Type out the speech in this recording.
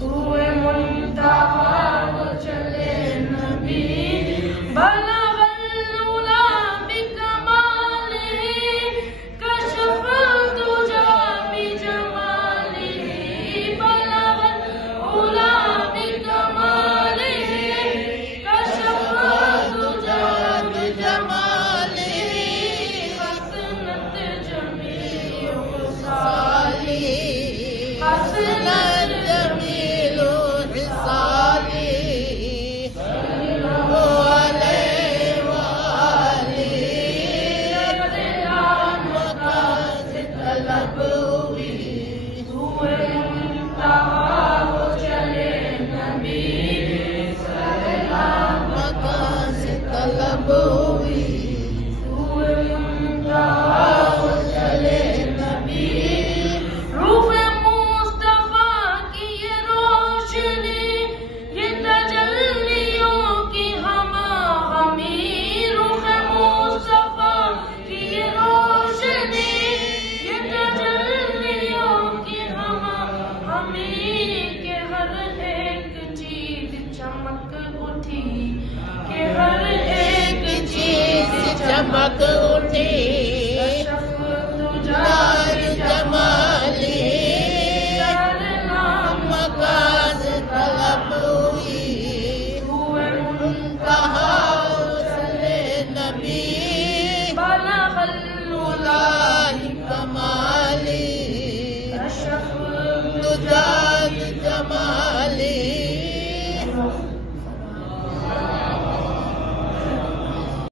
हुए मुंतहा वो चले नबी बलगुला बिकमाली कशफ तुजा बिजमाली बलगुला बिकमाली कशफ तुजा बिजमाली हसनत जमील साली हसनत जमील साली चमक